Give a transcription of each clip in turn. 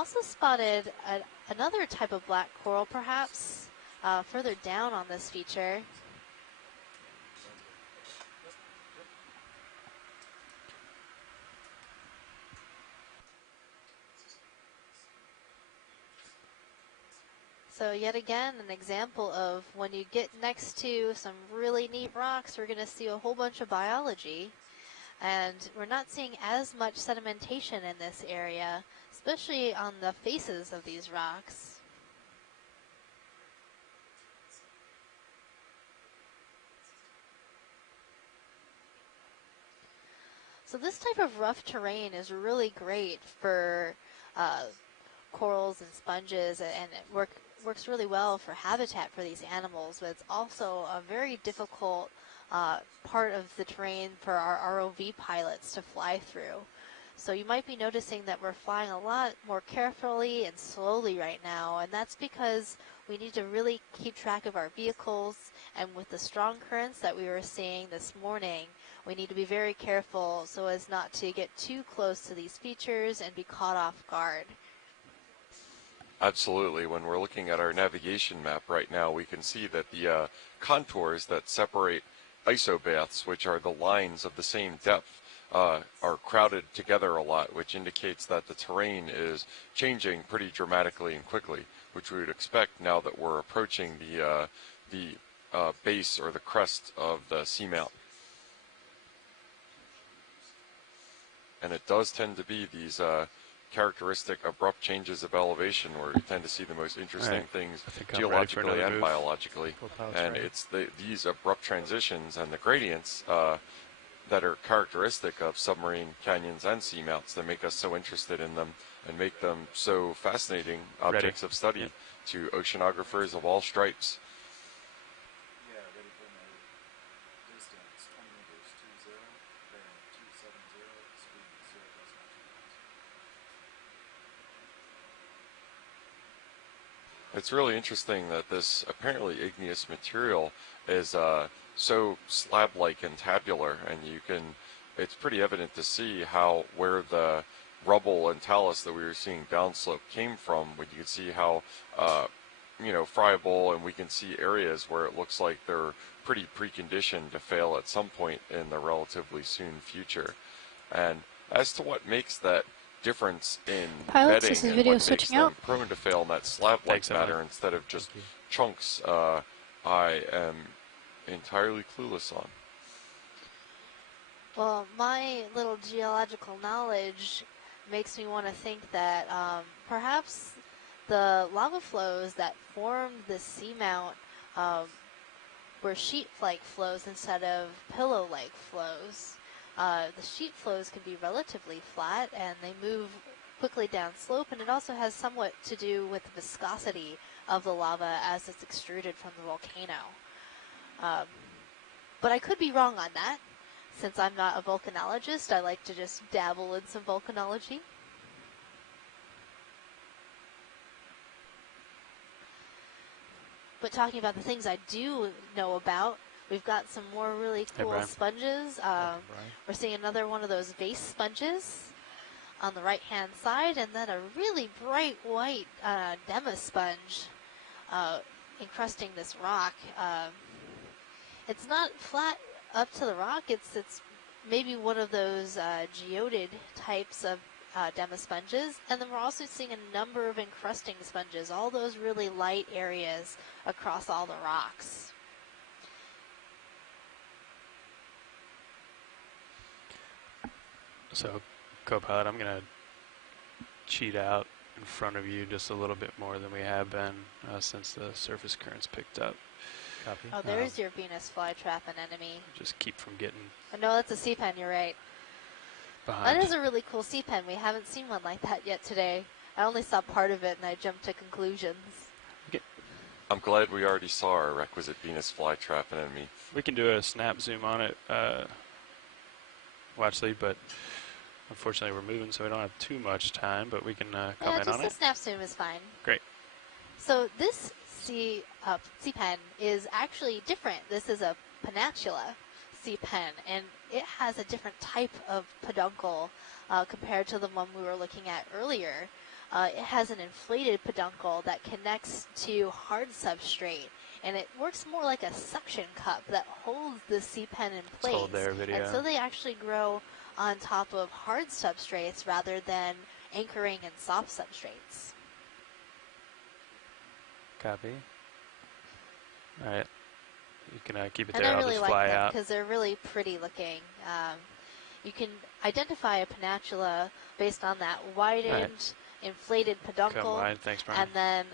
also spotted another type of black coral, perhaps further down on this feature. So yet again, an example of when you get next to some really neat rocks, we're going to see a whole bunch of biology. And we're not seeing as much sedimentation in this area, especially on the faces of these rocks. So this type of rough terrain is really great for corals and sponges, and it works really well for habitat for these animals, but it's also a very difficult part of the terrain for our ROV pilots to fly through. So you might be noticing that we're flying a lot more carefully and slowly right now, and that's because we need to really keep track of our vehicles, and with the strong currents that we were seeing this morning, we need to be very careful so as not to get too close to these features and be caught off guard. Absolutely. When we're looking at our navigation map right now, we can see that the contours that separate isobaths, which are the lines of the same depth, are crowded together a lot, which indicates that the terrain is changing pretty dramatically and quickly, which we would expect now that we're approaching the base or the crest of the seamount. And it does tend to be these characteristic abrupt changes of elevation where we tend to see the most interesting things geologically and biologically. And it's these abrupt transitions and the gradients that are characteristic of submarine canyons and seamounts that make us so interested in them and make them so fascinating objects of study to oceanographers of all stripes. It's really interesting that this apparently igneous material is so slab-like and tabular, and it's pretty evident to see where the rubble and talus that we were seeing downslope came from, when you can see how friable, and we can see areas where it looks like they're pretty preconditioned to fail at some point in the relatively soon future. And as to what makes that difference in Pilots, bedding this is and video what makes switching them out. prone to fail in that slab-like matter instead of just chunks, I am entirely clueless on. Well, my little geological knowledge makes me want to think that perhaps the lava flows that formed the seamount were sheet-like flows instead of pillow-like flows. The sheet flows can be relatively flat and they move quickly down slope, and it also has somewhat to do with the viscosity of the lava as it's extruded from the volcano. But I could be wrong on that. Since I'm not a volcanologist, I like to just dabble in some volcanology. But talking about the things I do know about, we've got some more really cool sponges. We're seeing another one of those vase sponges on the right-hand side, and then a really bright white dema sponge encrusting this rock. It's not flat up to the rock. It's maybe one of those geodid types of dema sponges, and then we're also seeing a number of encrusting sponges, all those really light areas across all the rocks. So, co-pilot, I'm going to cheat out in front of you just a little bit more than we have been since the surface currents picked up. Copy. Oh, there's your Venus flytrap anemone. Just keep from getting... Oh, no, that's a sea pen, you're right. Behind. That is a really cool sea pen. We haven't seen one like that yet today. I only saw part of it and I jumped to conclusions. Okay. I'm glad we already saw our requisite Venus flytrap anemone. We can do a snap zoom on it, watch lead, but unfortunately we're moving, so we don't have too much time, but we can comment on it. Just a snap zoom is fine. Great. So this sea pen is actually different. This is a Peninsula sea pen, and it has a different type of peduncle compared to the one we were looking at earlier. it has an inflated peduncle that connects to hard substrate, and it works more like a suction cup that holds the sea pen in place. And so they actually grow on top of hard substrates rather than anchoring in soft substrates. Copy. All right. You can keep it And there. I really I'll just fly like them out. because they're really pretty looking. You can identify a peninsula based on that widened, inflated peduncle, Thanks, Brian. and then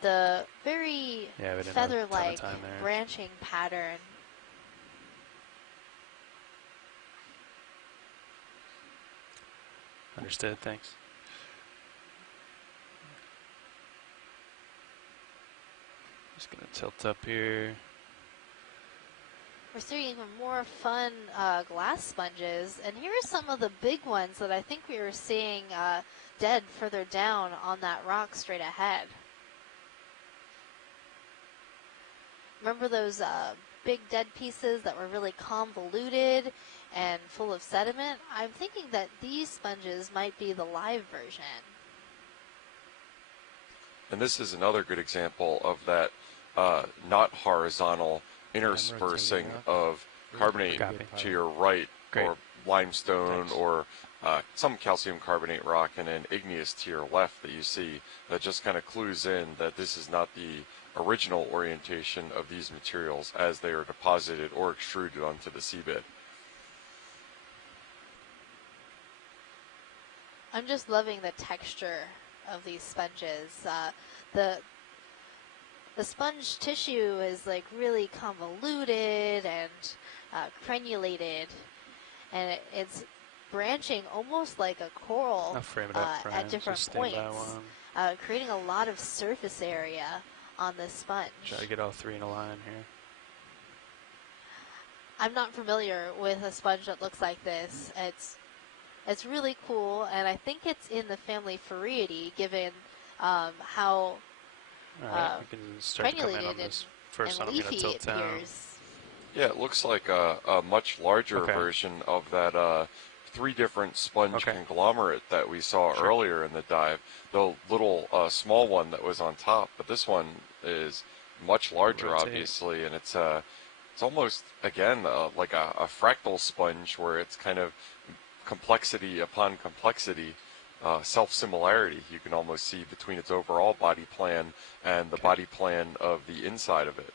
the very feather-like branching pattern. Understood. Thanks. Just gonna tilt up here. We're seeing even more fun glass sponges, and here are some of the big ones that I think we were seeing dead further down on that rock straight ahead. Remember those big dead pieces that were really convoluted and full of sediment? I'm thinking that these sponges might be the live version. And this is another good example of that not horizontal interspersing of carbonate to your right, or limestone, or some calcium carbonate rock, and an igneous to your left that you see that just kind of clues in that this is not the original orientation of these materials as they are deposited or extruded onto the seabed. I'm just loving the texture of these sponges. The sponge tissue is like really convoluted and crenulated, and it's branching almost like a coral at different points, creating a lot of surface area on this sponge. Try to get all three in a line here. I'm not familiar with a sponge that looks like this. It's really cool, and I think it's in the family Farreidae, given how we can start to come in on this first one. I'm going to tilt down. Yeah, it looks like a much larger version of that 3 different sponge conglomerate that we saw earlier in the dive. The little small one that was on top, but this one is much larger, obviously, and it's almost, again, like a fractal sponge where it's kind of complexity upon complexity. Self-similarity you can almost see between its overall body plan and the body plan of the inside of it.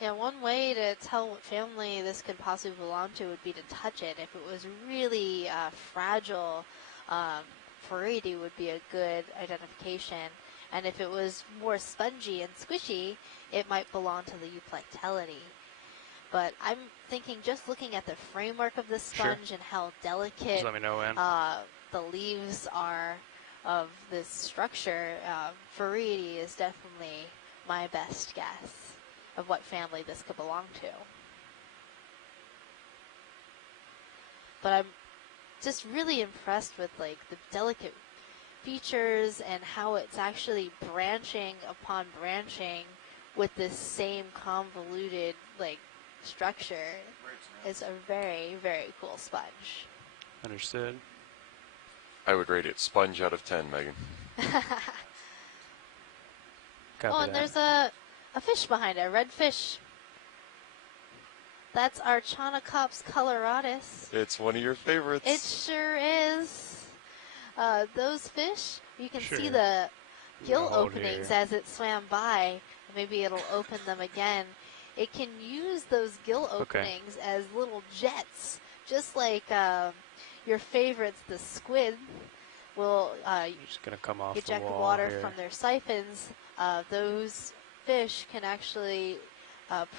Yeah, one way to tell what family this could possibly belong to would be to touch it. If it was really fragile, Farreidae would be a good identification. And if it was more spongy and squishy, it might belong to the Euplectellidae. But I'm thinking, just looking at the framework of the sponge and how delicate let me know when. The leaves are of this structure, Farreidae is definitely my best guess of what family this could belong to. But I'm just really impressed with like the delicate features and how it's actually branching upon branching with this same convoluted like structure. It's a very, very cool sponge. Understood. I would rate it sponge out of 10, Megan. Oh, and there's a fish behind it, a red fish. That's our Archonycops coloratus. It's one of your favorites. It sure is. Those fish, you can see the gill openings as it swam by. Maybe it'll open them again. It can use those gill openings as little jets, just like your favorites, the squid, will just gonna come off eject the wall water here. from their siphons. Those fish can actually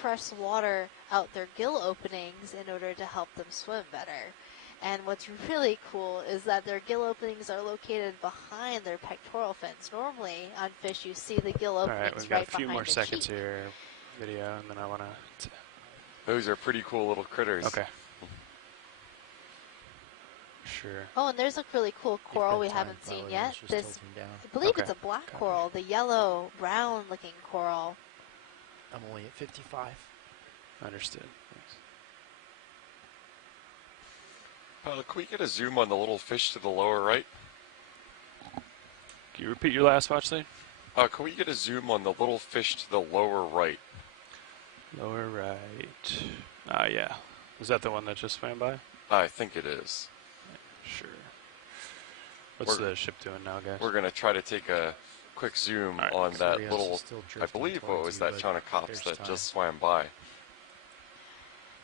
press water out their gill openings in order to help them swim better. And what's really cool is that their gill openings are located behind their pectoral fins. Normally on fish you see the gill openings right, we've got a few more the seconds cheek. here, video, and then I want to... Those are pretty cool little critters. Okay. Sure. Oh, and there's a really cool coral we haven't seen yet. This, I believe it's a black coral, the yellow-brown looking coral. I'm only at 55. Understood. Thanks. Can we get a zoom on the little fish to the lower right? Can you repeat your last watch thing? Can we get a zoom on the little fish to the lower right? Lower right. Yeah. Is that the one that just swam by? I think it is. Sure. What's the ship doing now, guys? We're going to try to take a quick zoom on that little, I believe what was that Chaunacops that just swam by.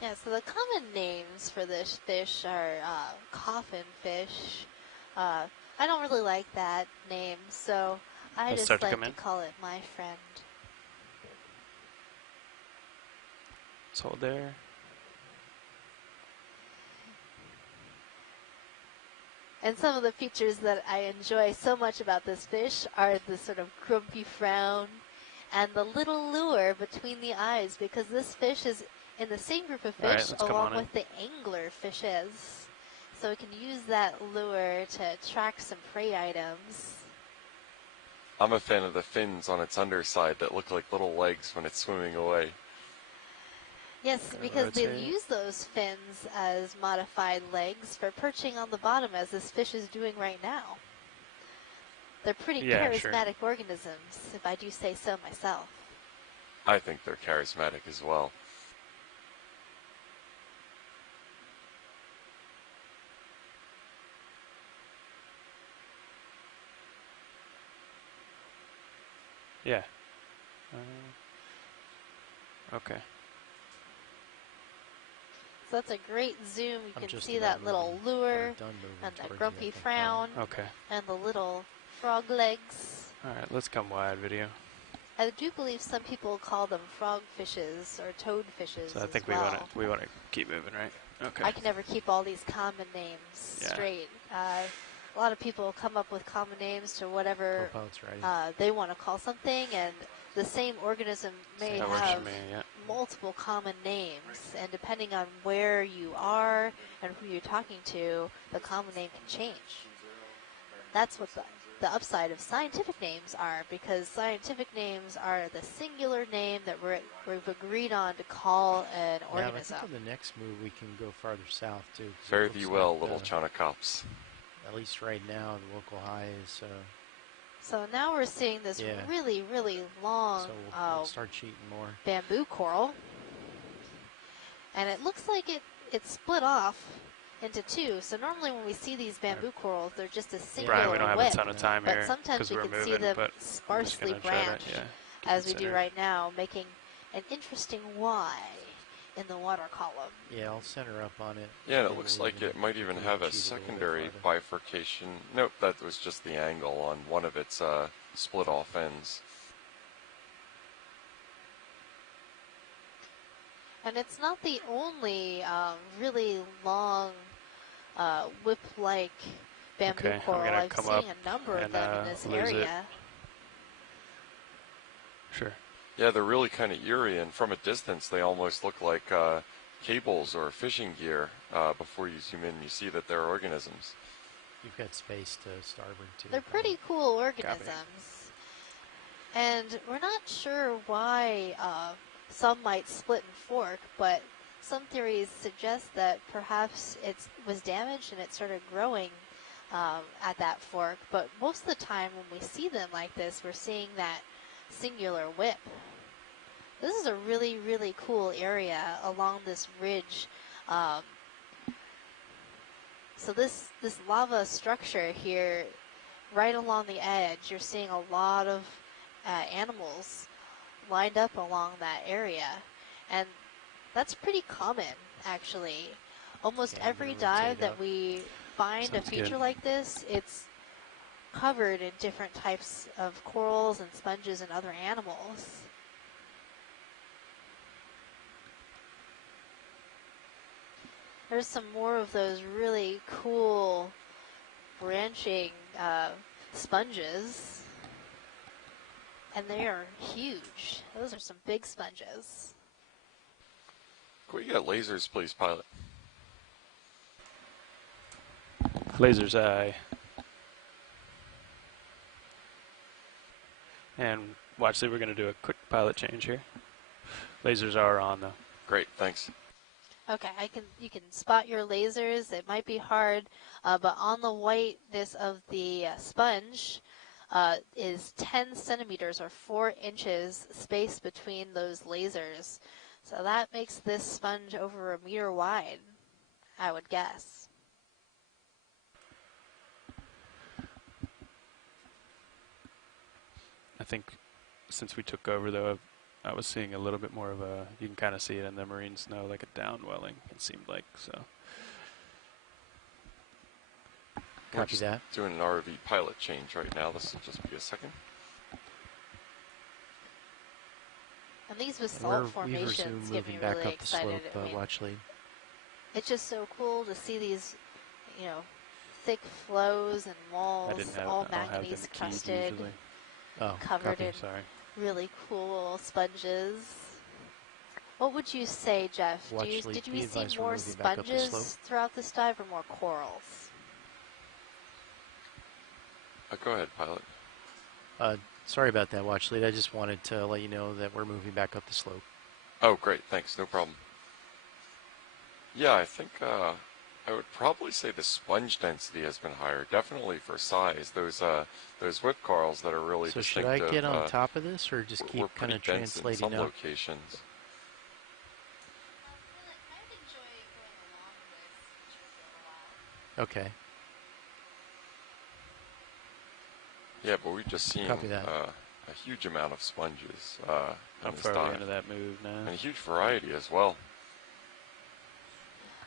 Yeah, so the common names for this fish are coffin fish. I don't really like that name, so I just like to call it my friend. Let's hold there. And some of the features that I enjoy so much about this fish are the sort of grumpy frown and the little lure between the eyes, because this fish is in the same group of fish along with the angler fishes. So we can use that lure to attract some prey items. I'm a fan of the fins on its underside that look like little legs when it's swimming away. Yes, because they use those fins as modified legs for perching on the bottom, as this fish is doing right now. They're pretty charismatic organisms, if I do say so myself. I think they're charismatic as well. Yeah. Okay. So that's a great zoom. You can see that little lure and that grumpy frown. Okay. And the little frog legs. All right, let's come wide video. I do believe some people call them frog fishes or toad fishes. So I think we want to keep moving, right? Okay. I can never keep all these common names straight. A lot of people come up with common names to whatever they want to call something, and the same organism may have multiple common names, and depending on where you are and who you're talking to, the common name can change. That's what the upside of scientific names are, because scientific names are the singular name that we've agreed on to call an organism. I think on the next move we can go farther south too. Fare thee well, little Chaunacops. At least right now, the local high is. So now we're seeing this really, really long so we'll start cheating more. Bamboo coral. And it looks like it split off into two. So normally when we see these bamboo corals, they're just a singular Brian, we don't have whip. a ton of time but here. Sometimes we can see them sparsely branched, as we do right now, making an interesting Y in the water column. Yeah, I'll center up on it. Yeah, and it looks like it might even have a secondary bifurcation. Nope, that was just the angle on one of its split off ends. And it's not the only really long whip-like bamboo coral. I'm seeing a number of them in this area. Sure. Yeah, they're really kind of eerie, and from a distance, they almost look like cables or fishing gear. Before you zoom in, you see that they're organisms. You've got space to starboard, too. They're pretty cool organisms. And we're not sure why some might split and fork, but some theories suggest that perhaps it was damaged and it started growing at that fork. But most of the time when we see them like this, we're seeing that singular whip. This is a really, really cool area along this ridge. So this lava structure here, right along the edge, you're seeing a lot of animals lined up along that area. And that's pretty common, actually. Almost every dive that we find a feature like this, it's covered in different types of corals and sponges and other animals. There's some more of those really cool branching sponges, and they are huge. Those are some big sponges. Can we get lasers, please, pilot? Lasers, aye. And watch, we're going to do a quick pilot change here. Lasers are on, though. Great, thanks. Okay, you can spot your lasers. It might be hard, but on the whiteness of the sponge, is 10 centimeters or 4 inches space between those lasers. So that makes this sponge over a meter wide, I would guess. I think since we took over, though, I was seeing a little bit more of a, you can kind of see it in the marine snow, like a downwelling, it seemed like, so. Copy that. Doing an ROV pilot change right now. This will just be a second. And these basalt formations get me really excited. Watch lead. It's just so cool to see these, you know, thick flows and walls, all manganese crusted, covered in really cool sponges. What would you say, Jeff? Did we see more sponges throughout this dive or more corals? Go ahead, pilot. Sorry about that, watch lead. I just wanted to let you know that we're moving back up the slope. Oh, great. Thanks. No problem. Yeah, I think I would probably say the sponge density has been higher. Definitely for size. Those whip corals that are really distinctive. So should I get on top of this or just keep kind of translating in some up? Locations. Okay. Yeah, but we've just seen a huge amount of sponges. I'm far into that move now. And a huge variety as well.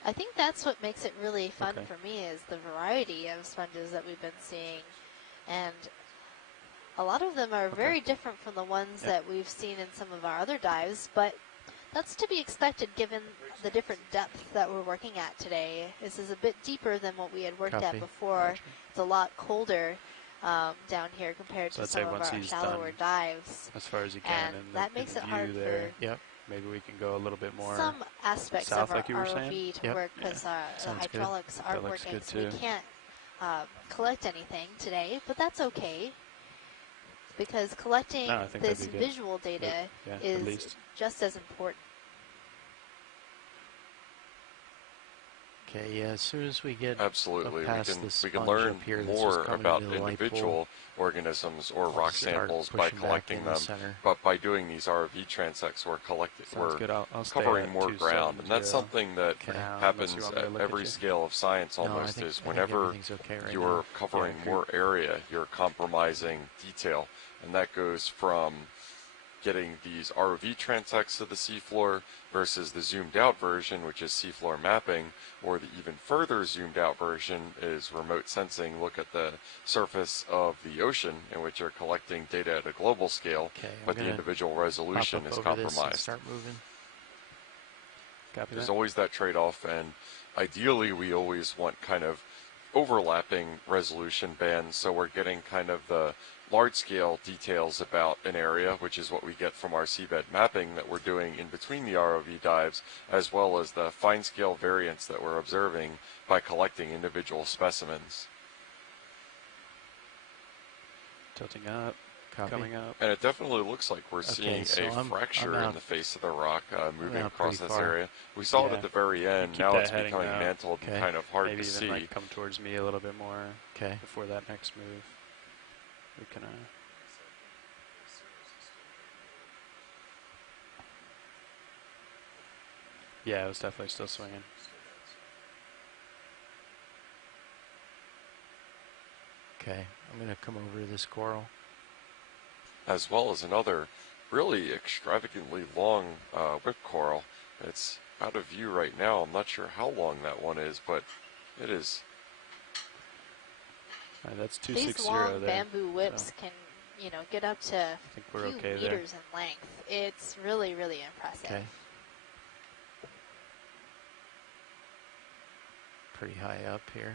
I think that's what makes it really fun for me is the variety of sponges that we've been seeing. And a lot of them are very different from the ones that we've seen in some of our other dives, but that's to be expected given the different depth that we're working at today. This is a bit deeper than what we had worked at before. It's a lot colder down here compared to some of our shallower dives. As far as you can, and that makes it hard there. for maybe we can go a little bit more some aspects south, of our like you were ROV saying? to work because the hydraulics aren't working, so we can't collect anything today, but that's okay because collecting this visual data is just as important. Okay, as soon as we get absolutely, past we can learn more about individual organisms or rock samples by collecting them. But by doing these ROV transects, we're covering more ground, and that's something that happens at every scale of science. Almost is whenever you're covering more area, you're compromising detail, and that goes from getting these ROV transects to the seafloor versus the zoomed out version, which is seafloor mapping, or the even further zoomed out version is remote sensing. Look at the surface of the ocean, in which you're collecting data at a global scale, but the individual resolution is compromised. Start moving. There's always that trade-off, and ideally we always want kind of overlapping resolution bands, so we're getting kind of the large-scale details about an area, which is what we get from our seabed mapping that we're doing in between the ROV dives, as well as the fine-scale variance that we're observing by collecting individual specimens. Tilting up, coming up. And it definitely looks like we're seeing a fracture in the face of the rock moving across this area. We saw it at the very end. Now it's becoming mantled and kind of hard to see. Maybe even come towards me a little bit more before that next move. We can yeah, it was definitely still swinging. Okay, I'm going to come over to this coral. As well as another really extravagantly long whip coral. It's out of view right now. I'm not sure how long that one is, but it is. That's 260 These long there. bamboo whips can, you know, get up to a few meters in length. It's really, really impressive. Okay. Pretty high up here.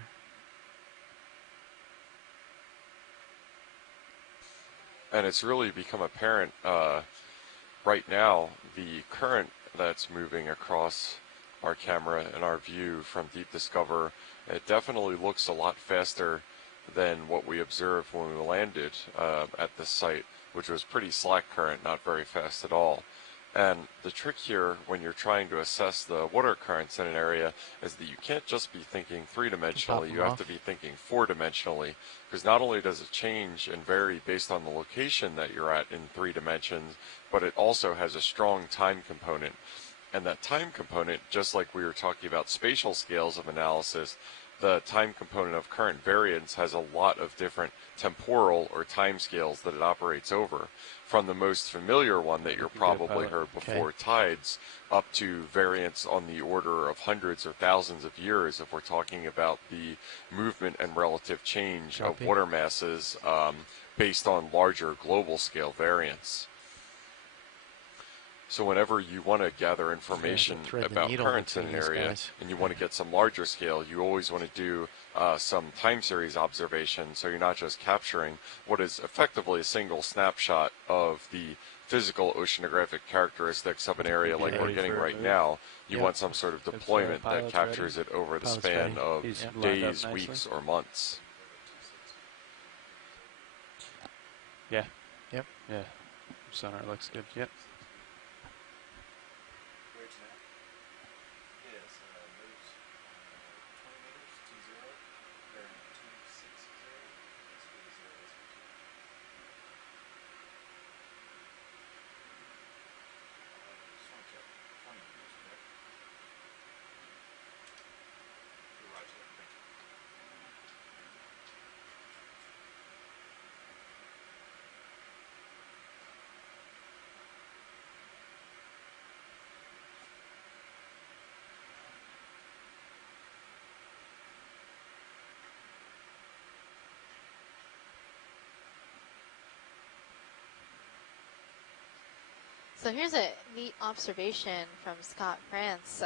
And it's really become apparent right now, the current that's moving across our camera and our view from Deep Discover, it definitely looks a lot faster than what we observed when we landed at this site, which was pretty slack current, not very fast at all. And the trick here when you're trying to assess the water currents in an area is that you can't just be thinking three-dimensionally, you have to be thinking four-dimensionally, because not only does it change and vary based on the location that you're at in 3 dimensions, but it also has a strong time component. And that time component, just like we were talking about spatial scales of analysis, the time component of current variance has a lot of different temporal or time scales that it operates over, from the most familiar one that you're probably heard before, tides, up to variance on the order of hundreds or thousands of years if we're talking about the movement and relative change of water masses based on larger global scale variance. So whenever you want to gather information about currents in an area and you want to get some larger scale, you always want to do some time series observation, so you're not just capturing what is effectively a single snapshot of the physical oceanographic characteristics of an area like we're getting right now. You want some sort of deployment that captures it over the span of days, weeks, or months. Yeah. Yep. Yeah. Sonar looks good. Yep. So here's a neat observation from Scott France.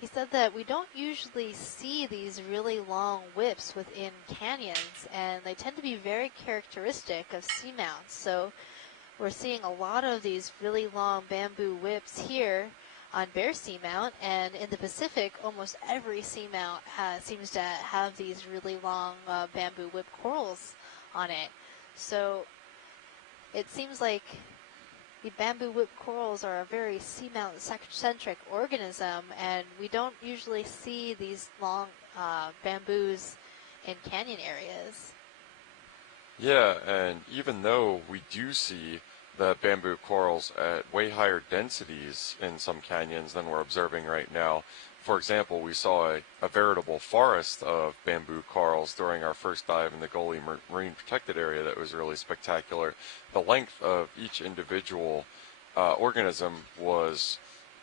He said that we don't usually see these really long whips within canyons, and they tend to be very characteristic of seamounts. So we're seeing a lot of these really long bamboo whips here on Bear Seamount, and in the Pacific, almost every seamount seems to have these really long bamboo whip corals on it. So it seems like the bamboo whip corals are a very seamount-centric organism, and we don't usually see these long bamboos in canyon areas. Yeah, and even though we do see the bamboo corals at way higher densities in some canyons than we're observing right now, for example, we saw a veritable forest of bamboo corals during our first dive in the Goli Marine Protected Area that was really spectacular. The length of each individual organism was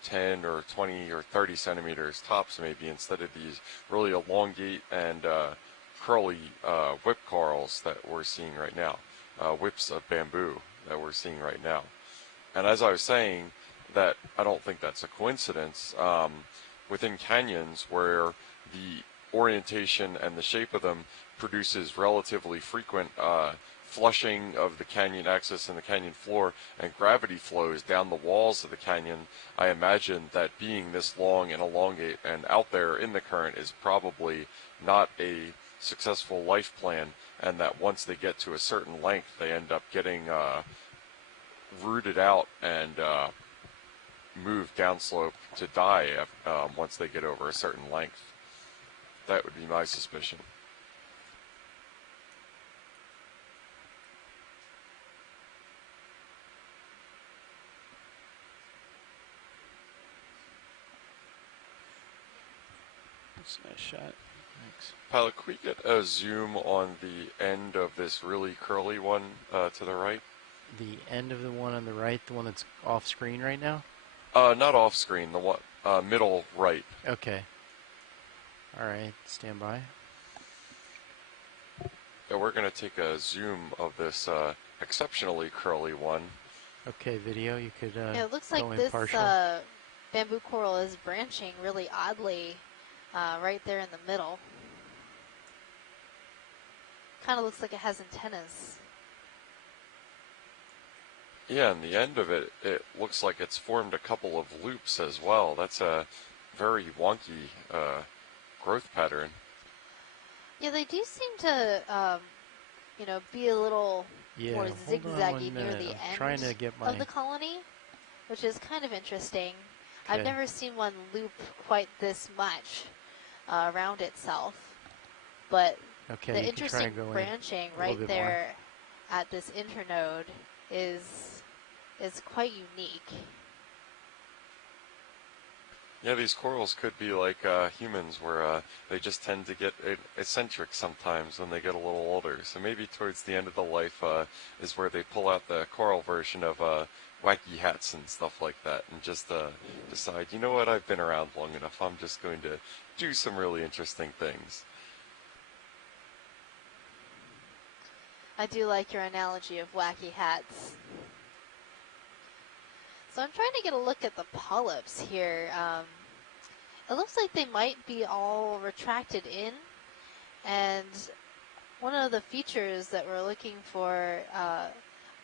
10 or 20 or 30 centimeters tops maybe, instead of these really elongate and curly whip corals that we're seeing right now, whips of bamboo that we're seeing right now. And as I was saying, that I don't think that's a coincidence. Within canyons where the orientation and the shape of them produces relatively frequent flushing of the canyon axis and the canyon floor, and gravity flows down the walls of the canyon, I imagine that being this long and elongate and out there in the current is probably not a successful life plan, and that once they get to a certain length, they end up getting rooted out and move downslope to die once they get over a certain length. That would be my suspicion. That's a nice shot. Thanks. Pilot, could we get a zoom on the end of this really curly one to the right? The end of the one on the right, the one that's off screen right now? Not off screen, the one middle right. Okay. All right, stand by. Yeah, we're going to take a zoom of this exceptionally curly one. Okay, video, you could yeah, it looks like this bamboo coral is branching really oddly right there in the middle. Kind of looks like it has antennas. Yeah, and the end of it, it looks like it's formed a couple of loops as well. That's a very wonky growth pattern. Yeah, they do seem to, you know, be a little more zigzaggy near the end trying to get of the colony. which is kind of interesting. Okay. I've never seen one loop quite this much around itself, but the interesting branching right there at this internode is quite unique. Yeah, these corals could be like humans, where they just tend to get eccentric sometimes when they get a little older. So maybe towards the end of the life is where they pull out the coral version of wacky hats and stuff like that, and just decide, you know what, I've been around long enough, I'm just going to do some really interesting things. I do like your analogy of wacky hats. So I'm trying to get a look at the polyps here. It looks like they might be all retracted in, and one of the features that we're looking for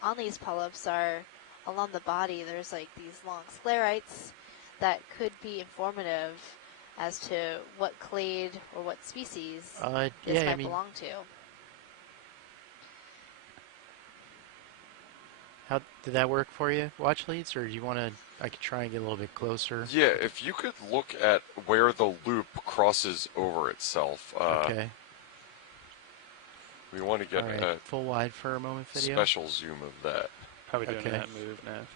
on these polyps are along the body. There's like these long sclerites that could be informative as to what clade or what species this might belong to. How did that work for you, watch leads, or do you want to? I could try and get a little bit closer. Yeah, if you could look at where the loop crosses over itself. Okay. We want to get a full wide for a moment video. Special zoom of that. How are we doing that move, Nav?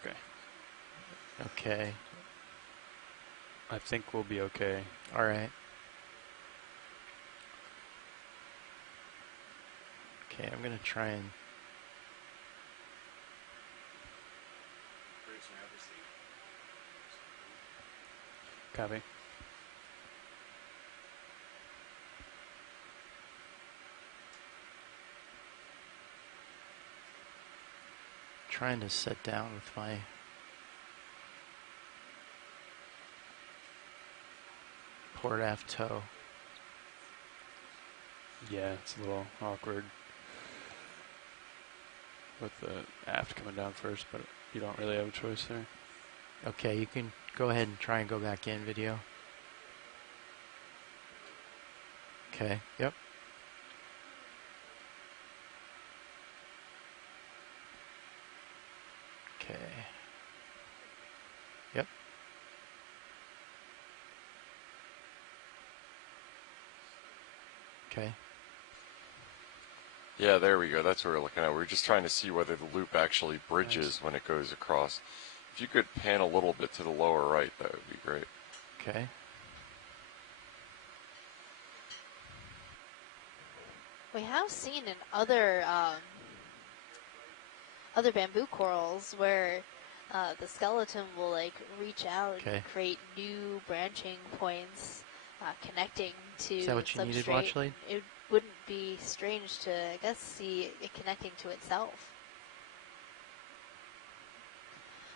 Okay. Okay. I think we'll be okay. All right. Okay, I'm going to try and... Copy. Trying to sit down with my port aft toe. Yeah, it's a little awkward with the aft coming down first, but you don't really have a choice there. Okay, you can go ahead and try and go back in video. Okay, yep. Okay. Yep. Okay. Yeah, there we go. That's what we're looking at. We're just trying to see whether the loop actually bridges when it goes across. If you could pan a little bit to the lower right, that would be great. Okay. We have seen in other bamboo corals where the skeleton will like reach out and create new branching points connecting to Is that what you needed, watch lead? It wouldn't be strange to, I guess, see it connecting to itself.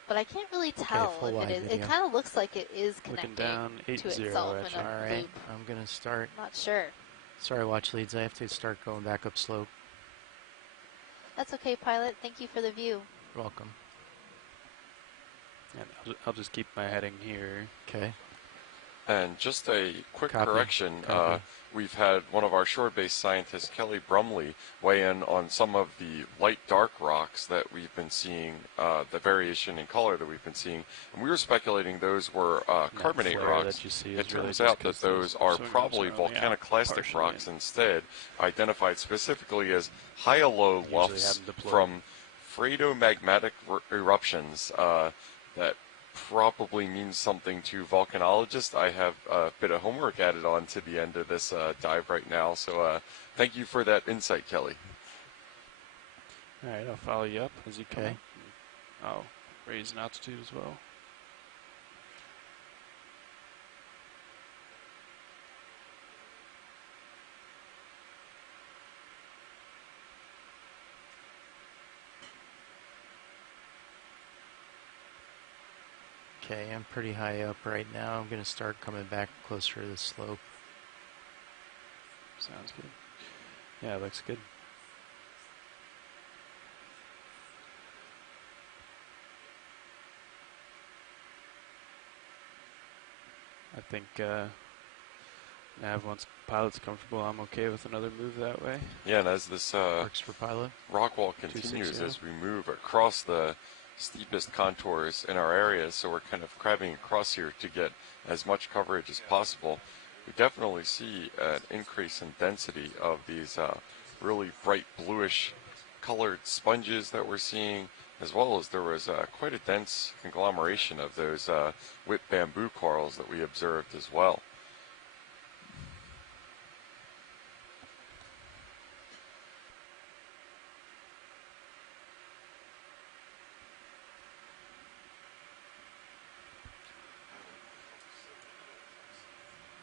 But I can't really tell if it is. It kind of looks like it is connecting to itself in a All right, loop. I'm going to start. Not sure. Sorry, watch leads. I have to start going back up slope. That's okay, pilot. Thank you for the view. You're welcome. And I'll just keep my heading here. Okay. And just a quick correction, we've had one of our shore-based scientists, Kelly Brumley, weigh in on some of the light-dark rocks that we've been seeing, the variation in color that we've been seeing. And we were speculating those were carbonate rocks. It turns out that those are probably volcaniclastic rocks instead, identified specifically as hyalolufts from phreatomagmatic eruptions that probably means something to volcanologists. I have a bit of homework added on to the end of this dive right now, so thank you for that insight, Kelly. All right, I'll follow you up as you come up. I'll raise in altitude as well. Okay, I'm pretty high up right now. I'm going to start coming back closer to the slope. Sounds good. Yeah, it looks good. I think Nav, once pilot's comfortable, I'm okay with another move that way. Yeah, and as this works for pilot. rock wall continues, as we move across the steepest contours in our area, so we're kind of crabbing across here to get as much coverage as possible. We definitely see an increase in density of these really bright bluish colored sponges that we're seeing, as well as there was quite a dense conglomeration of those whipped bamboo corals that we observed as well.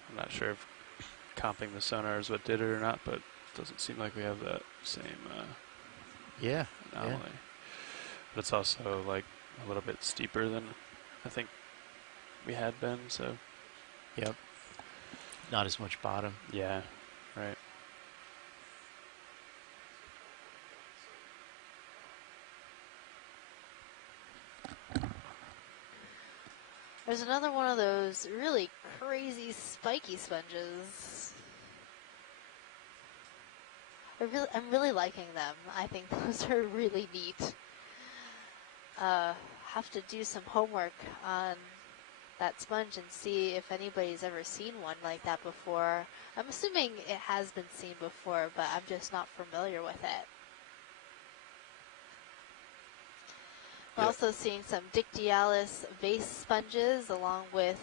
I'm not sure if comping the sonar is what did it or not, but it doesn't seem like we have that same anomaly. But it's also like a little bit steeper than I think we had been, so. Yep. Not as much bottom. Yeah, right. There's another one of those really crazy spiky sponges. I'm really liking them. I think those are really neat. Have to do some homework on that sponge and see if anybody's ever seen one like that before. I'm assuming it has been seen before, but I'm just not familiar with it. We're also seeing some Dictyalis vase sponges along with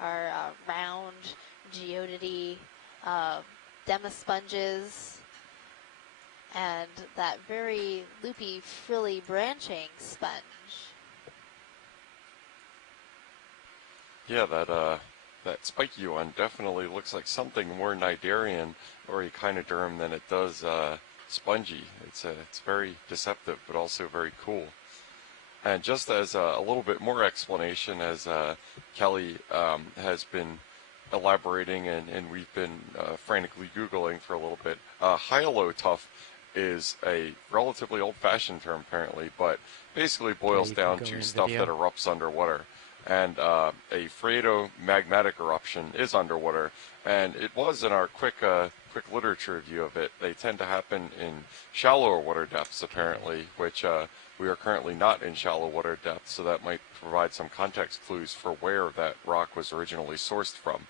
our round geodity demasponges and that very loopy, frilly branching sponge. Yeah, that spiky one definitely looks like something more cnidarian or echinoderm than it does spongy. It's very deceptive, but also very cool. And just as a little bit more explanation, as Kelly has been elaborating and we've been frantically Googling for a little bit, hyalotuff is a relatively old-fashioned term apparently, but basically boils down to stuff that erupts underwater. And a phreatomagmatic eruption is underwater, and it was in our quick literature review of it. They tend to happen in shallower water depths apparently, which we are currently not in shallow water depths, so that might provide some context clues for where that rock was originally sourced from.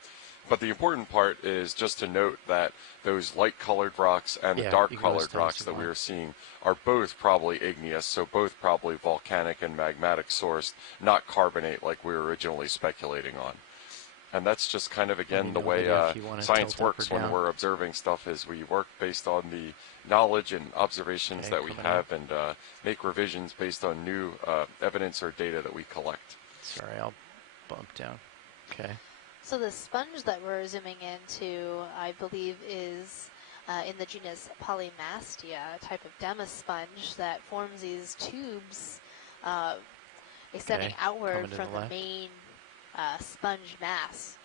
But the important part is just to note that those light-colored rocks and the dark-colored rocks that we are seeing are both probably igneous, so both probably volcanic and magmatic sourced, not carbonate like we were originally speculating on. And that's just kind of, again, the way science works when we're observing stuff, is we work based on the knowledge and observations that we have and make revisions based on new evidence or data that we collect. Sorry, I'll bump down. Okay. So the sponge that we're zooming into, I believe, is in the genus Polymastia, a type of demasponge that forms these tubes extending outward from the main sponge mass.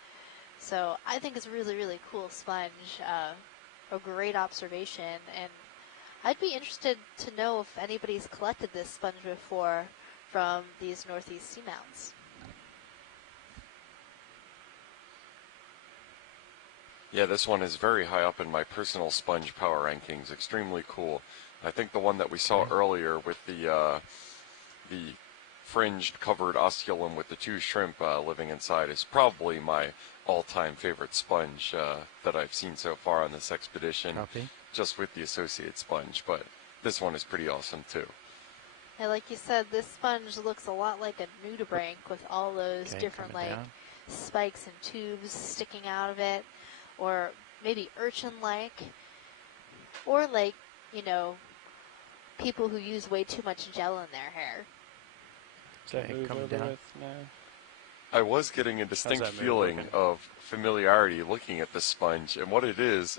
So I think it's a really, really cool sponge, a great observation, and I'd be interested to know if anybody's collected this sponge before from these northeast seamounts. Yeah, this one is very high up in my personal sponge power rankings. Extremely cool. I think the one that we saw earlier with the fringed covered osculum with the two shrimp living inside is probably my all-time favorite sponge that I've seen so far on this expedition. Just with the associate sponge, but this one is pretty awesome too. Yeah, like you said, this sponge looks a lot like a nudibranch with all those different spikes and tubes sticking out of it. Or maybe urchin-like, or like, you know, people who use way too much gel in their hair. Okay, coming down. I was getting a distinct feeling of familiarity looking at the sponge, and what it is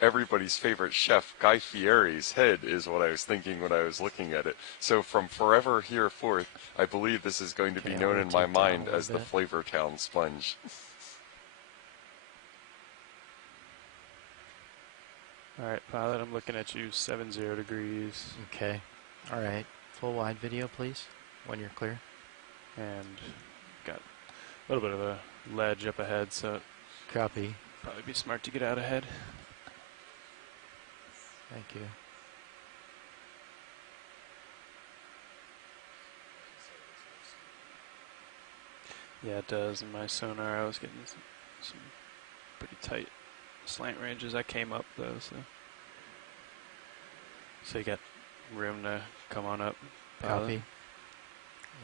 everybody's favorite chef, Guy Fieri's head is what I was thinking when I was looking at it. So from forever hereforth, I believe this is going to be known in my mind as the Flavortown sponge. All right, pilot, I'm looking at you 70 degrees. Okay. All right. Full wide video, please, when you're clear. And got a little bit of a ledge up ahead, so copy. Probably be smart to get out ahead. Thank you. Yeah, it does. In my sonar, I was getting some pretty tight slant ranges. I came up though, so you got room to come on up. Pilot. Copy.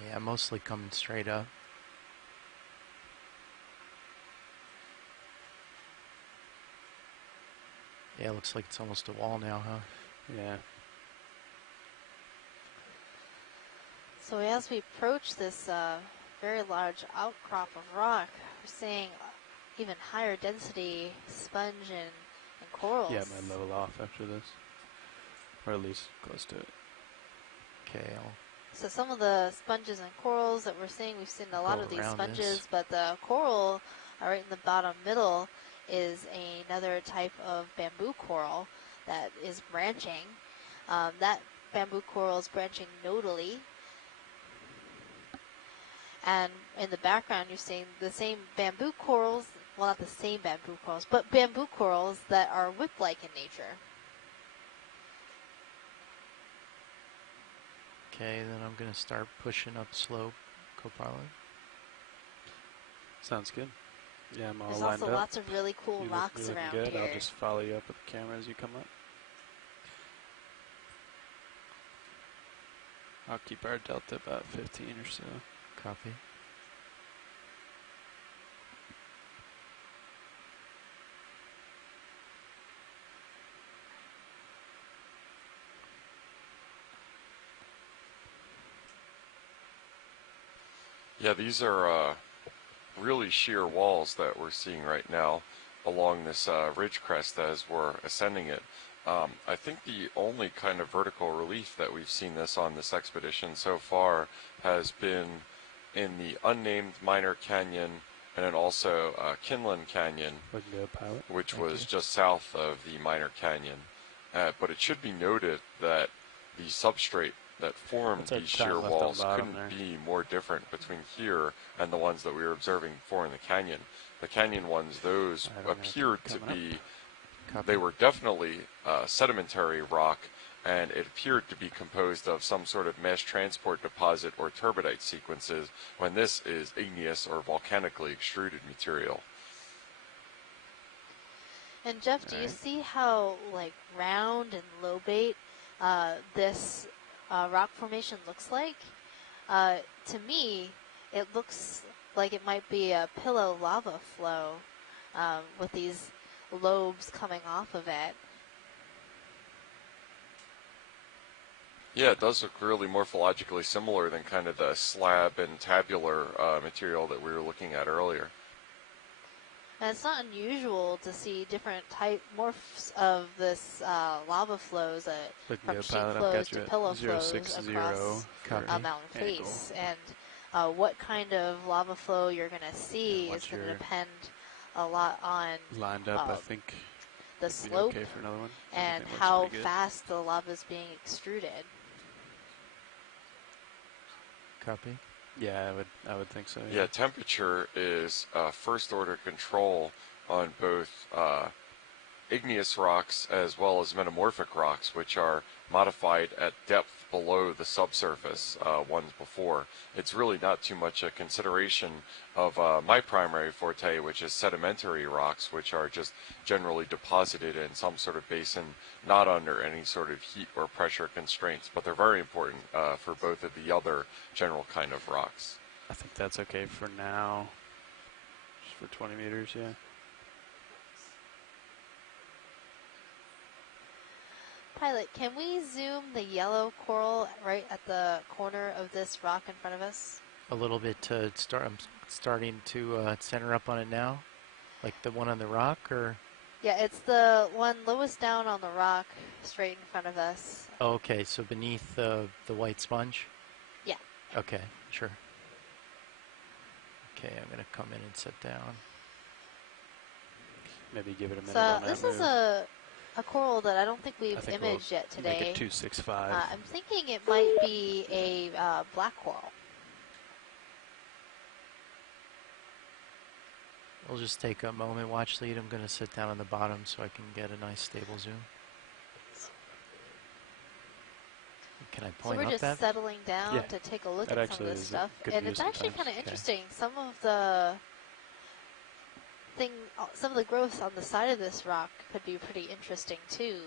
Yeah, mostly coming straight up. Yeah, looks like it's almost a wall now, huh? Yeah. So as we approach this very large outcrop of rock, we're seeing even higher density sponge and corals. Yeah, it might level off after this, or at least close to it. Okay. So some of the sponges and corals that we've seen a lot of these sponges, but the coral right in the bottom middle is another type of bamboo coral that is branching. That bamboo coral is branching nodally. And in the background, you're seeing the same bamboo corals, well, not the same bamboo corals, but bamboo corals that are whip-like in nature. Okay, then I'm going to start pushing up slope, Copilot. Sounds good. Yeah, I'm all There's lined up. also lots of really cool rocks around good. here. I'll just follow you up with the camera as you come up. I'll keep our delta about 15 or so. Copy. Yeah, these are really sheer walls that we're seeing right now along this ridge crest as we're ascending it. I think the only kind of vertical relief that we've seen this on this expedition so far has been in the unnamed minor canyon and then also Kinlan Canyon, which was just south of the minor canyon. But it should be noted that the substrate that formed these sheer walls couldn't be more different between here and the ones that we were observing before in the canyon. The canyon ones, those appeared to be, they were definitely sedimentary rock, and it appeared to be composed of some sort of mass transport deposit or turbidite sequences, when this is igneous or volcanically extruded material. And Jeff, do you see how round and lobate this rock formation looks like? To me, it looks like it might be a pillow lava flow with these lobes coming off of it. Yeah, it does look really morphologically similar than kind of the slab and tabular material that we were looking at earlier. And it's not unusual to see different morphs of this lava flows, from sheet flows to pillow flows across a mountain face. And what kind of lava flow you're going to see is going to depend a lot on lined up, I think the slope okay for another one. And how fast the lava is being extruded. Copy. Yeah, I would think so. Yeah, temperature is first order control on both igneous rocks as well as metamorphic rocks, which are modified at depth below the subsurface ones before. It's really not too much a consideration of my primary forte, which is sedimentary rocks, which are just generally deposited in some sort of basin, not under any sort of heat or pressure constraints, but they're very important for both of the other general kind of rocks. I think that's okay for now, just for 20 meters, yeah. Pilot, can we zoom the yellow coral right at the corner of this rock in front of us? A little bit to start. I'm starting to center up on it now, like the one on the rock, or? Yeah, it's the one lowest down on the rock, straight in front of us. Oh, okay, so beneath the white sponge? Yeah. Okay, sure. Okay, I'm going to come in and sit down. Maybe give it a minute. So this is a coral that I don't think we've imaged yet today. Make it 265. I'm thinking it might be a black coral. We'll just take a moment, watch lead. I'm going to sit down on the bottom so I can get a nice stable zoom. Can I So point we're up just that? settling down Yeah, to take a look that at some of actually this is a stuff, good and view it's actually sometimes. kind of Okay. interesting. Some of the growth on the side of this rock could be pretty interesting too.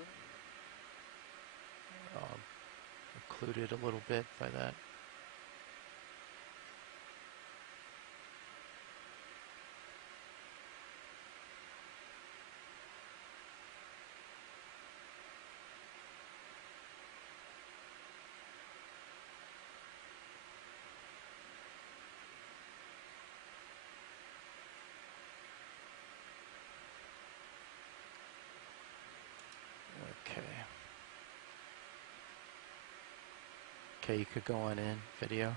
Occluded a little bit by that. Okay. Okay, you could go on in video.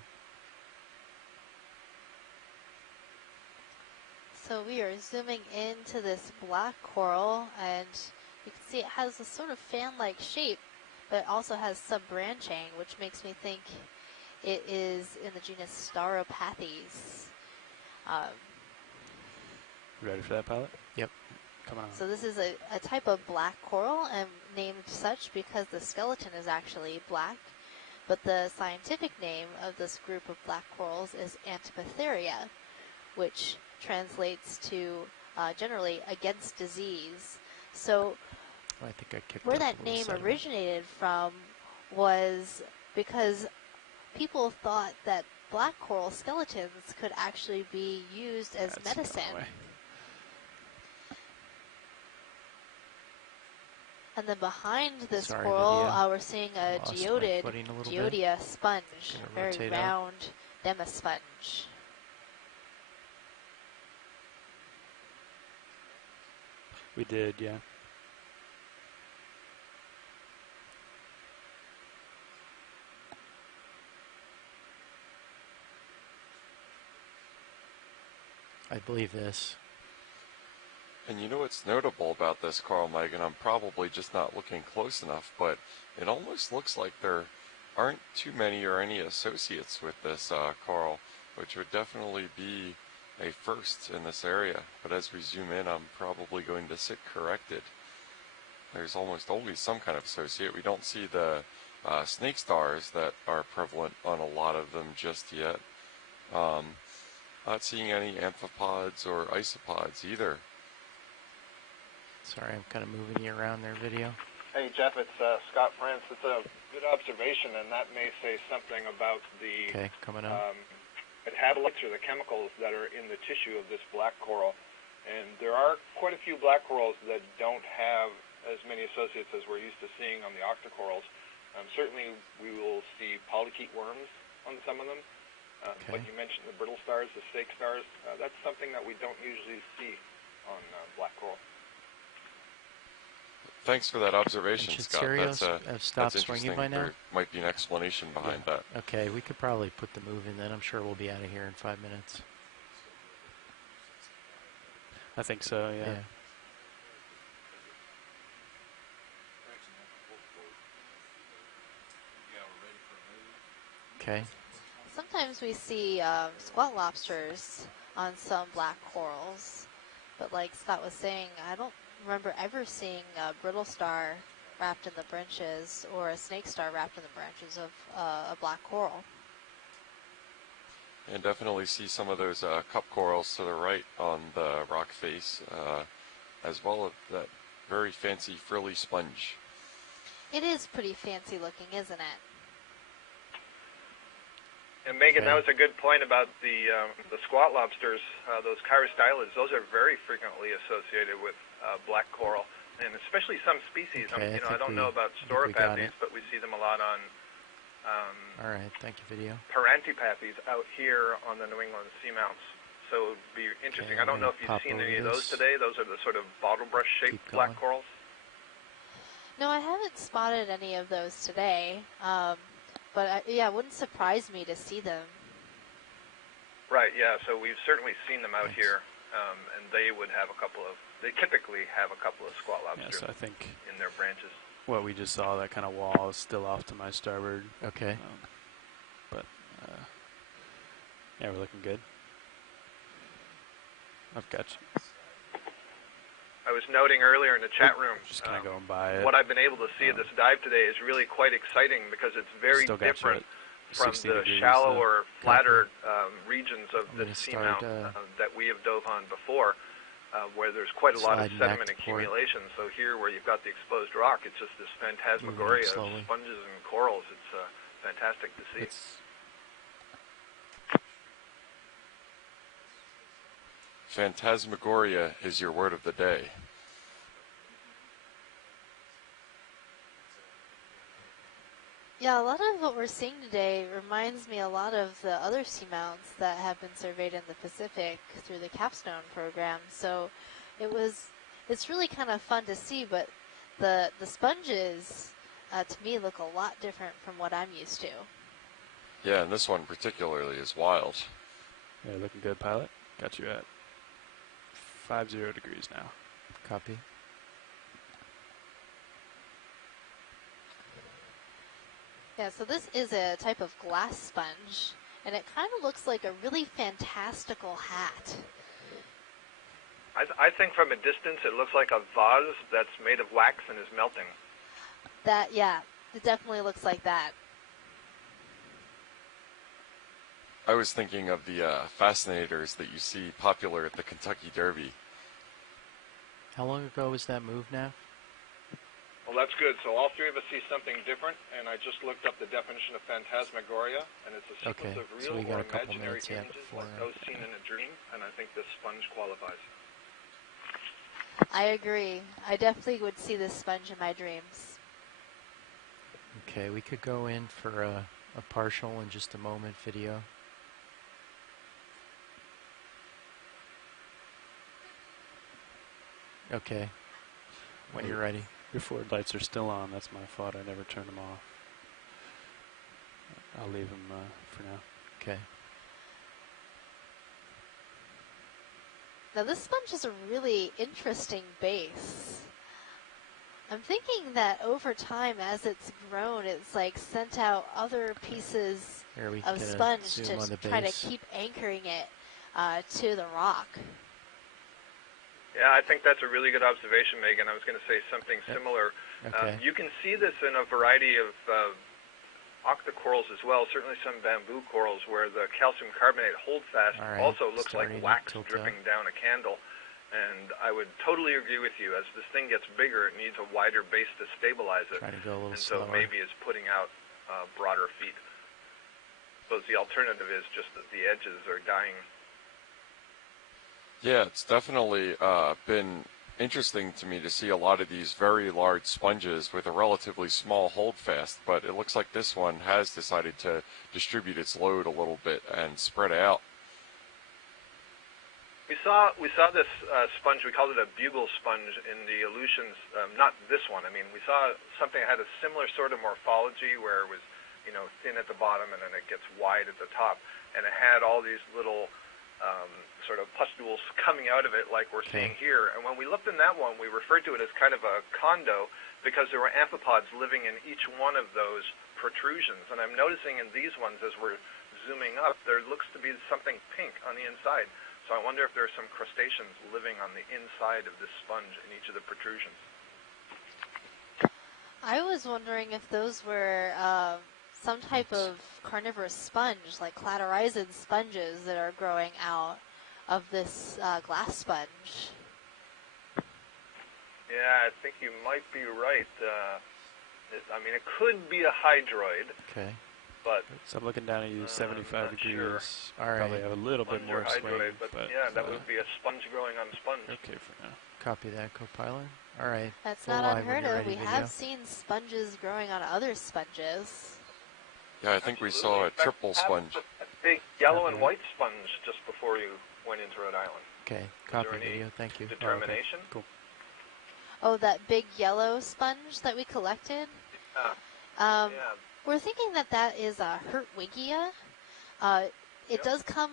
So we are zooming into this black coral, and you can see it has a sort of fan-like shape, but it also has sub-branching, which makes me think it is in the genus Stauropathes. Ready for that, pilot? Yep. Come on. So this is a type of black coral, and named such because the skeleton is actually black, but the scientific name of this group of black corals is Antipatheria, which translates to generally against disease. So I think I kicked where up a that little name sediment. originated from was because people thought that black coral skeletons could actually be used as That's gone medicine. away. And then behind this Sorry, coral, Lydia. we're seeing a Lost my geodid, footing a little bit. geodia sponge, Gonna a very rotate out. round demasponge. We did, yeah. I believe this. And you know what's notable about this coral, Mike, and I'm probably just not looking close enough, but it almost looks like there aren't too many or any associates with this coral, which would definitely be a first in this area. But as we zoom in, I'm probably going to sit corrected. There's almost always some kind of associate. We don't see the snake stars that are prevalent on a lot of them just yet. Not seeing any amphipods or isopods either. Sorry, I'm kind of moving you around there, video. Hey, Jeff, it's Scott France. It's a good observation, and that may say something about the Okay, coming up. metabolites or the chemicals that are in the tissue of this black coral. And there are quite a few black corals that don't have as many associates as we're used to seeing on the octocorals. Certainly, we will see polychaete worms on some of them. Okay. But you mentioned the brittle stars, the stake stars. That's something that we don't usually see on black coral. Thanks for that observation, Should Scott. Sirius That's have stopped that's swinging interesting. by now? There might be an explanation behind that. Okay, we could probably put the move in then. I'm sure we'll be out of here in 5 minutes. I think so, yeah. Okay. Sometimes we see squat lobsters on some black corals, but like Scott was saying, I don't remember ever seeing a brittle star wrapped in the branches or a snake star wrapped in the branches of a black coral. And definitely see some of those cup corals to the right on the rock face, as well as that very fancy frilly sponge. It is pretty fancy looking, isn't it? And Megan, Okay. that was a good point about the squat lobsters, those chirostylids. Those are very frequently associated with black coral, and especially some species. Okay, I don't know about I think we got Stauropathes, it. but we see them a lot on All right, thank you, video. Parantipathes out here on the New England Seamounts. So it'd be interesting. Okay, I don't I'm know gonna if pop you've seen over any of those this. today. Those are the sort of bottle brush shaped Keep black going. corals. No, I haven't spotted any of those today, but yeah, it wouldn't surprise me to see them. Right, yeah, so we've certainly seen them out Thanks. here, and they would have they typically have a couple of squat Yeah, lobsters so I think in their branches. what we just saw, that kind of wall, is still off to my starboard. Okay. But, yeah, we're looking good. I've got you. I was noting earlier in the chat room, just kind of going by it. what I've been able to see at this dive today is really quite exciting because it's very different from the shallower, flatter regions of the seamount that we have dove on before, where there's quite a lot of sediment accumulation. So here, where you've got the exposed rock, it's just this phantasmagoria of sponges and corals. It's fantastic to see. Phantasmagoria is your word of the day. Yeah, a lot of what we're seeing today reminds me a lot of the other seamounts that have been surveyed in the Pacific through the Capstone program. So it's really kind of fun to see, but the sponges to me look a lot different from what I'm used to. Yeah, and this one particularly is wild. Yeah, looking good, pilot. Got you at 50 degrees now. Copy. Yeah, so this is a type of glass sponge, and it kind of looks like a really fantastical hat. I think from a distance it looks like a vase that's made of wax and is melting. Yeah, it definitely looks like that. I was thinking of the fascinators that you see popular at the Kentucky Derby. How long ago was that move now? Well, that's good. So all three of us see something different, and I just looked up the definition of phantasmagoria, and it's a sequence of real or imaginary images like those seen in a dream, and I think this sponge qualifies. I agree. I definitely would see this sponge in my dreams. Okay, we could go in for a partial in just a moment video. Okay, when you're ready. Your forward lights are still on. That's my fault. I never turned them off. I'll leave them for now. Okay. Now this sponge is a really interesting base. I'm thinking that over time, as it's grown, it's like sent out other pieces of sponge to try to keep anchoring it to the rock. Yeah, I think that's a really good observation, Megan. I was going to say something similar. Okay. You can see this in a variety of octocorals as well, certainly some bamboo corals where the calcium carbonate holdfast also looks like wax dripping down a candle. And I would totally agree with you. As this thing gets bigger, it needs a wider base to stabilize it. Try to go a little and so slower. maybe it's putting out broader feet. I suppose the alternative is just that the edges are dying. Yeah, it's definitely been interesting to me to see a lot of these very large sponges with a relatively small holdfast, but it looks like this one has decided to distribute its load a little bit and spread out. We saw this sponge, we called it a bugle sponge in the Aleutians, not this one. I mean, we saw something that had a similar sort of morphology where it was, thin at the bottom and then it gets wide at the top. And it had all these little sort of pustules coming out of it like we're seeing here. And when we looked in that one, we referred to it as kind of a condo because there were amphipods living in each one of those protrusions. And I'm noticing in these ones, as we're zooming up, there looks to be something pink on the inside. So I wonder if there are some crustaceans living on the inside of this sponge in each of the protrusions. I was wondering if those were some type of carnivorous sponge, like cladorizid sponges that are growing out of this glass sponge. Yeah, I think you might be right. It could be a hydroid. Okay. But so I'm looking down at you, 75 degrees. Sure. All right. Probably have a little bit more swing. But yeah, that would be a sponge growing on sponge. Okay for now. Copy that, co-pilot. All right. That's not unheard of. We have seen sponges growing on other sponges. Yeah, I think we saw a triple sponge. A big yellow and white sponge just before you went into Rhode Island. Okay, copy video, thank you. Determination? Oh, okay. Cool. Oh, that big yellow sponge that we collected? Yeah. We're thinking that is a Hertwiggia. It does come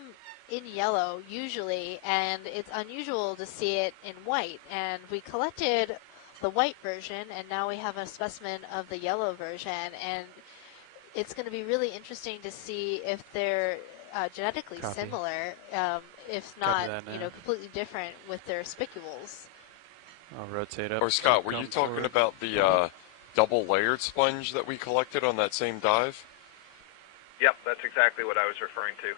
in yellow usually, and it's unusual to see it in white. And we collected the white version, and now we have a specimen of the yellow version. And it's going to be really interesting to see if they're genetically similar, if not, completely different with their spicules. I'll rotate up. Or Scott, were you talking about the double layered sponge that we collected on that same dive? Yep, that's exactly what I was referring to.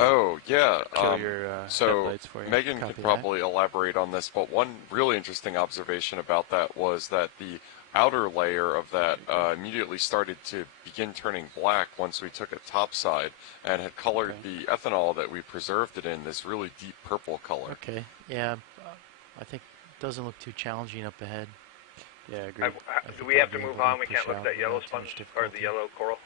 Oh, yeah. So Megan could probably elaborate on this, but one really interesting observation about that was that the outer layer of that immediately started to begin turning black once we took it topside and had colored the ethanol that we preserved it in this really deep purple color. Okay, yeah. I think it doesn't look too challenging up ahead. Yeah, I agree. Do we have to move on? We can't look at that yellow sponge or the yellow coral?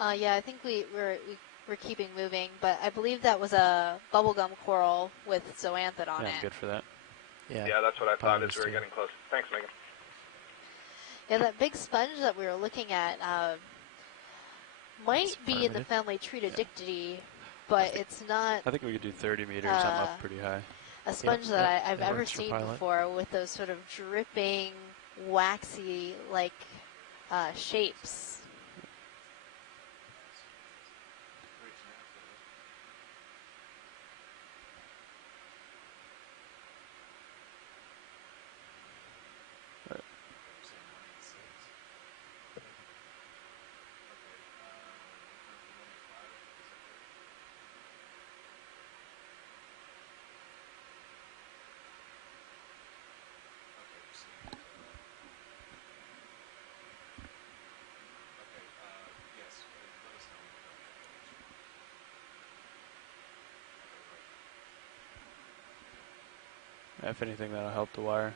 Yeah, I think we're keeping moving, but I believe that was a bubblegum coral with zoanthid on it. I'm good for that. Yeah, that's what I thought as we were getting close. Thanks, Megan. Yeah, that big sponge that we were looking at might be in the family Tritodictidae, but it's not. I think we could do 30 meters. I'm up pretty high. A sponge that I've ever seen before with those sort of dripping, waxy like shapes. If anything, that'll help the wire.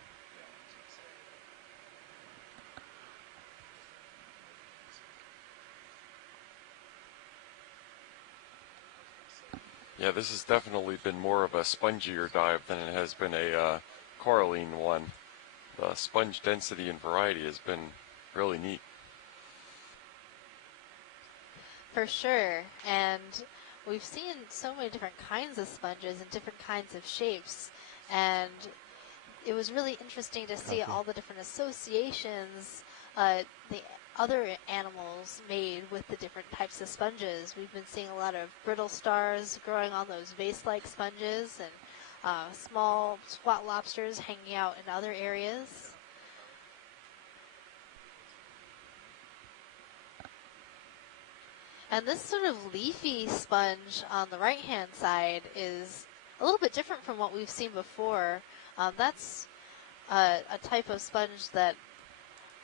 Yeah, this has definitely been more of a spongier dive than it has been a coralline one. The sponge density and variety has been really neat. For sure, and we've seen so many different kinds of sponges and different kinds of shapes, and it was really interesting to see all the different associations the other animals made with the different types of sponges. We've been seeing a lot of brittle stars growing on those vase-like sponges, and small squat lobsters hanging out in other areas. And this sort of leafy sponge on the right-hand side is a little bit different from what we've seen before. That's a type of sponge that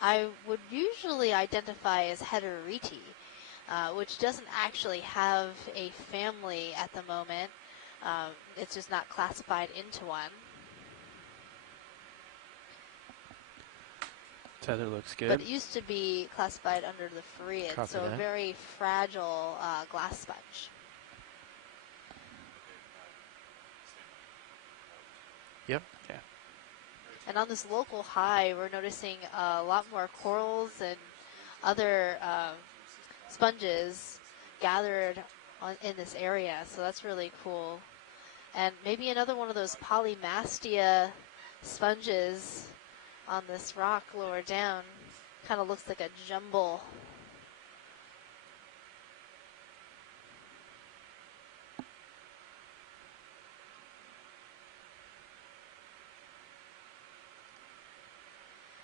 I would usually identify as Heteroreti, which doesn't actually have a family at the moment. It's just not classified into one. Tether looks good. But it used to be classified under the Farreids, so a very fragile glass sponge. Yep. Yeah. And on this local high, we're noticing a lot more corals and other sponges gathered in this area, so that's really cool. And maybe another one of those polymastia sponges on this rock lower down. Kind of looks like a jumble.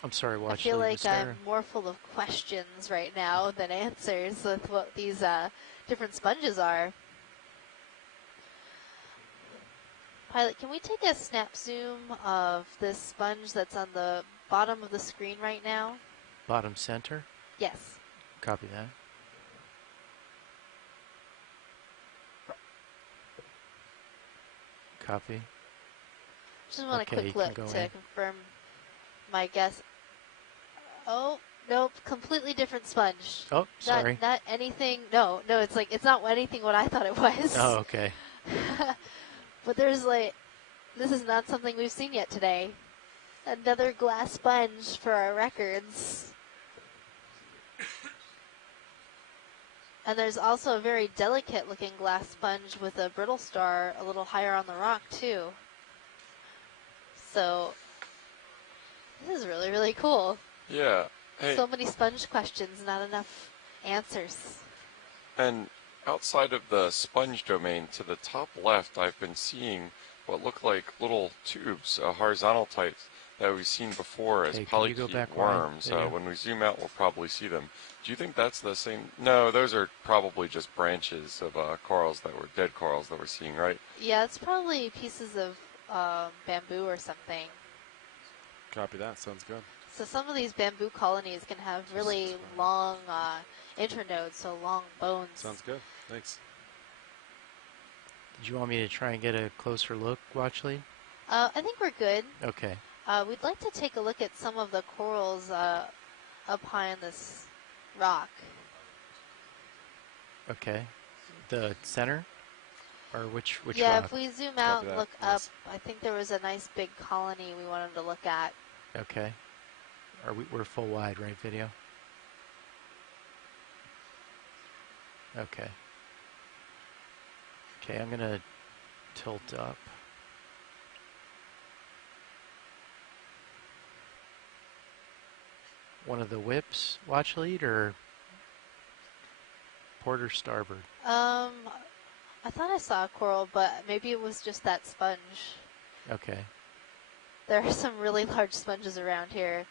I'm sorry, I feel like I'm more full of questions right now than answers with what these different sponges are. Pilot, can we take a snap zoom of this sponge that's on the bottom of the screen right now? Bottom center? Yes. Copy that. Copy. Just want a quick look to confirm my guess. Oh, nope, completely different sponge. Oh, sorry. Not anything. No, it's like, it's not anything what I thought it was. Oh, okay. But there's like, this is not something we've seen yet today. Another glass sponge for our records. And there's also a very delicate looking glass sponge with a brittle star a little higher on the rock too. So, this is really, really cool. Yeah. Hey. So many sponge questions, not enough answers. And outside of the sponge domain, to the top left, I've been seeing what look like little tubes, horizontal types that we've seen before as polychaete worms. When we zoom out, we'll probably see them. Do you think that's the same? No, those are probably just branches of corals that were dead corals that we're seeing, right? Yeah, it's probably pieces of bamboo or something. Copy that. Sounds good. So some of these bamboo colonies can have really long internodes, so long bones. Sounds good. Thanks. Did you want me to try and get a closer look, Watchley? I think we're good. Okay. We'd like to take a look at some of the corals up high on this rock. Okay. The center? Or which yeah, rock? If we zoom out and look up, I think there was a nice big colony we wanted to look at. Okay. We're full wide, right, video? Okay. Okay, I'm gonna tilt up. One of the whips, watch lead, or port or starboard? I thought I saw a coral, but maybe it was just that sponge. Okay. There are some really large sponges around here.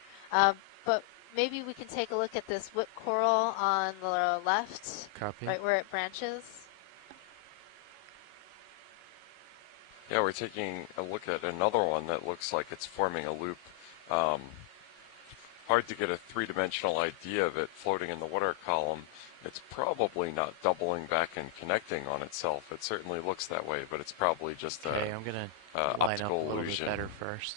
But maybe we can take a look at this whip coral on the left. Copy. Right where it branches. Yeah, we're taking a look at another one that looks like it's forming a loop. Hard to get a three-dimensional idea of it floating in the water column. It's probably not doubling back and connecting on itself. It certainly looks that way, but it's probably just okay, I'm going to line up a little bit better first.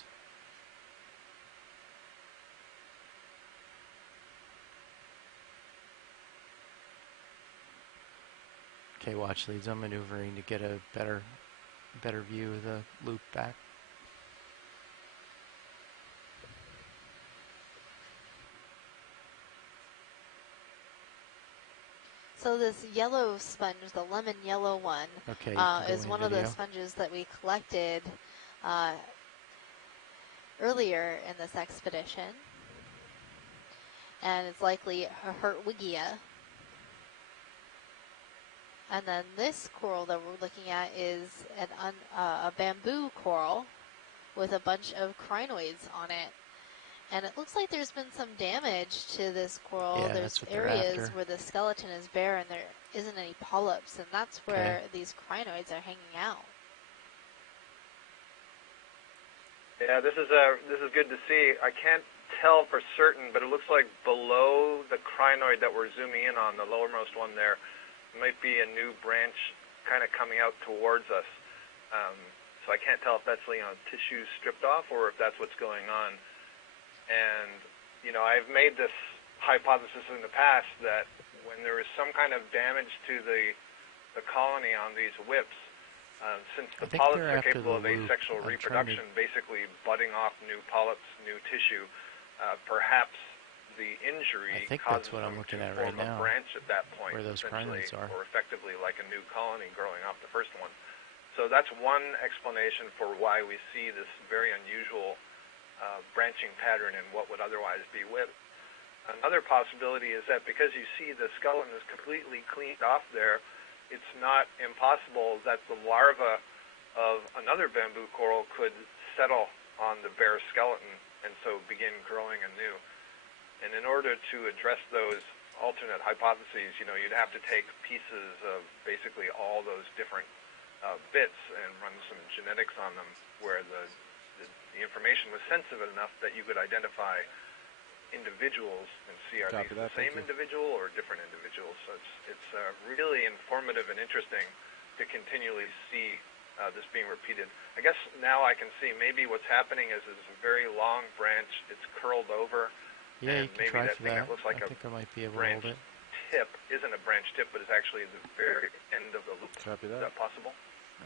Okay, watch leads. I'm maneuvering to get a better view of the loop back. So this yellow sponge, the lemon yellow one, is one of the sponges that we collected earlier in this expedition. And it's likely a Hertwiggia. And then this coral that we're looking at is a bamboo coral with a bunch of crinoids on it. And it looks like there's been some damage to this coral. Yeah, there's areas where the skeleton is bare and there isn't any polyps, and that's where these crinoids are hanging out. Yeah, this is good to see. I can't tell for certain, but it looks like below the crinoid that we're zooming in on, the lowermost one there, might be a new branch kind of coming out towards us. So I can't tell if that's tissue stripped off or if that's what's going on. And, I've made this hypothesis in the past that when there is some kind of damage to the colony on these whips, since the polyps are capable of asexual reproduction, basically budding off new polyps, new tissue, perhaps the injury causes them to form a branch at that point, where those crinoids are, or effectively like a new colony growing off the first one. So that's one explanation for why we see this very unusual branching pattern in what would otherwise be whip. Another possibility is that because you see the skeleton is completely cleaned off there, it's not impossible that the larva of another bamboo coral could settle on the bare skeleton and so begin growing anew. And in order to address those alternate hypotheses, you'd have to take pieces of basically all those different bits and run some genetics on them where the information was sensitive enough that you could identify individuals and see are these the same individual or different individuals. So it's really informative and interesting to continually see this being repeated. I guess now I can see maybe what's happening is it's a very long branch. It's curled over. Yeah, and maybe that thing that looks like I think I might be able branch to hold it. tip isn't a branch tip, but it's actually the very end of the loop. Copy that. Is that possible?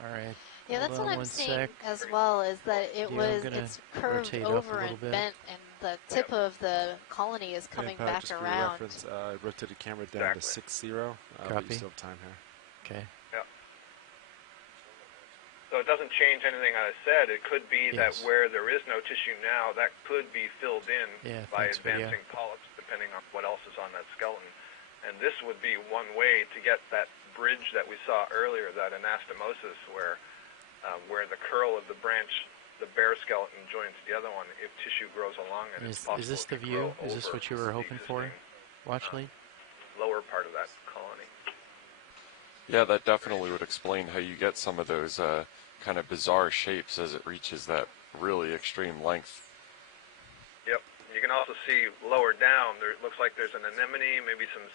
All right. Yeah, that's what I'm seeing as well, is that it's curved over and bent, and the tip of the colony is coming back around. I rotated the camera down to 6-0. But you still have time here. Okay. Yeah. So it doesn't change anything I said. It could be that where there is no tissue now, that could be filled in by advancing polyps, depending on what else is on that skeleton. And this would be one way to get that bridge that we saw earlier, that anastomosis, where where the curl of the branch, the bare skeleton joins the other one, if tissue grows along it, it's possible. Is this the view? Is this what you were hoping for, Watch Lead? Lower part of that colony. Yeah, that definitely would explain how you get some of those kind of bizarre shapes as it reaches that really extreme length. Yep. You can also see lower down, there, it looks like there's an anemone, maybe some